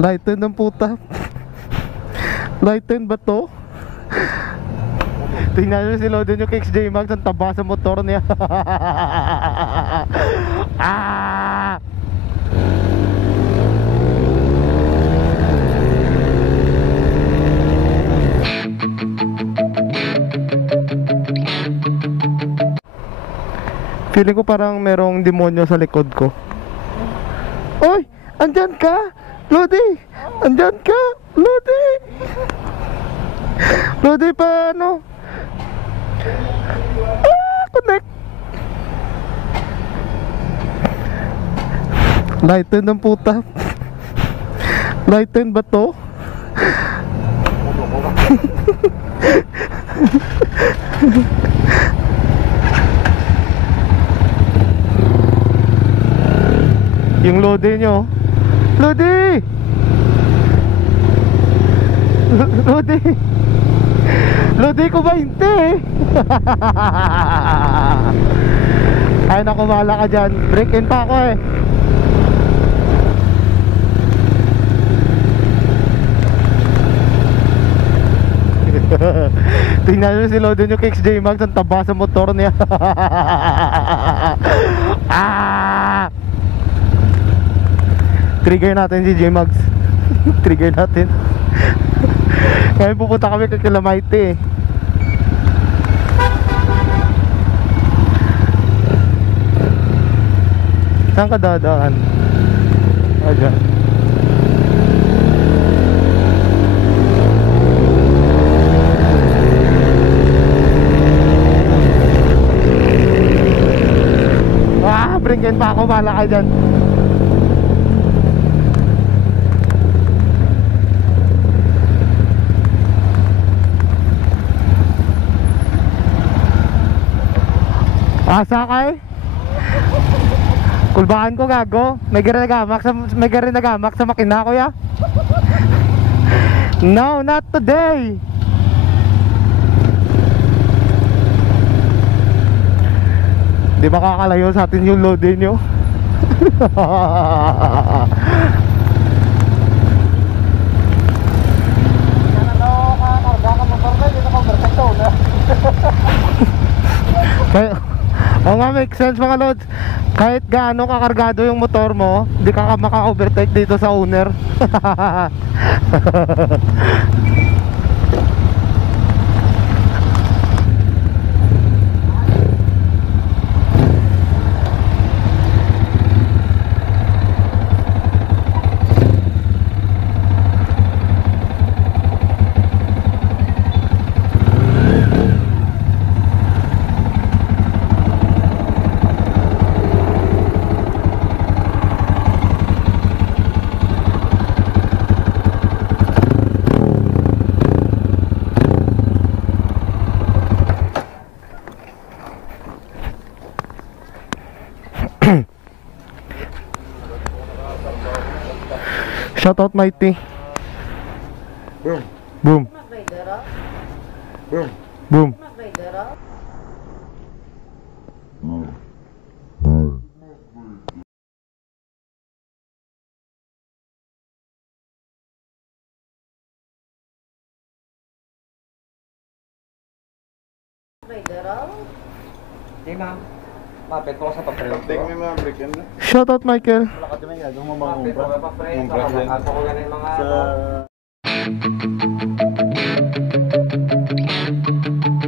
Lighten ng puta. Lighten ba to? Tingnan nyo si Loden yung XJ Max, ang taba sa motor niya. Ah! Feeling ko parang merong demonyo sa likod ko. Oy! Andyan ka! Lodi! Andyan ka! Lodi! Lodi, paano? Ah! Connect! Lighten ng puta. Lighten ba to? Yung Lodi nyo. Lodi! Lodi! Lodi ko ba hindi? Ay naku, mahala ka dyan. Break in pa ako eh. Tingnan nyo si Loden yung XJ Max, ang taba sa motor niya. Ah! Trigger natin si J-Max. Trigger natin. Ngayon pupunta kami kay Kilamaite eh. Saan ka dadaan? Dyan. Bringin pa ako, bahala ka dyan. Asa kay? Kulbahan ko gago. May gari nagamak sa makina ko ya. No, not today. Di ba kakalayo sa atin yung load nyo? Oo nga, make sense mga lods. Kahit gaano kakargado yung motor mo, di ka maka-overtake dito sa owner. Shoutout Mighty. Boom. Boom. Boom. Boom. Hey ma'am. Mapit ko sa pag-print. Take me ma'am, break in. Shoutout Michael. Wala ka din yan, yung mga umpra. Umpra din. Sa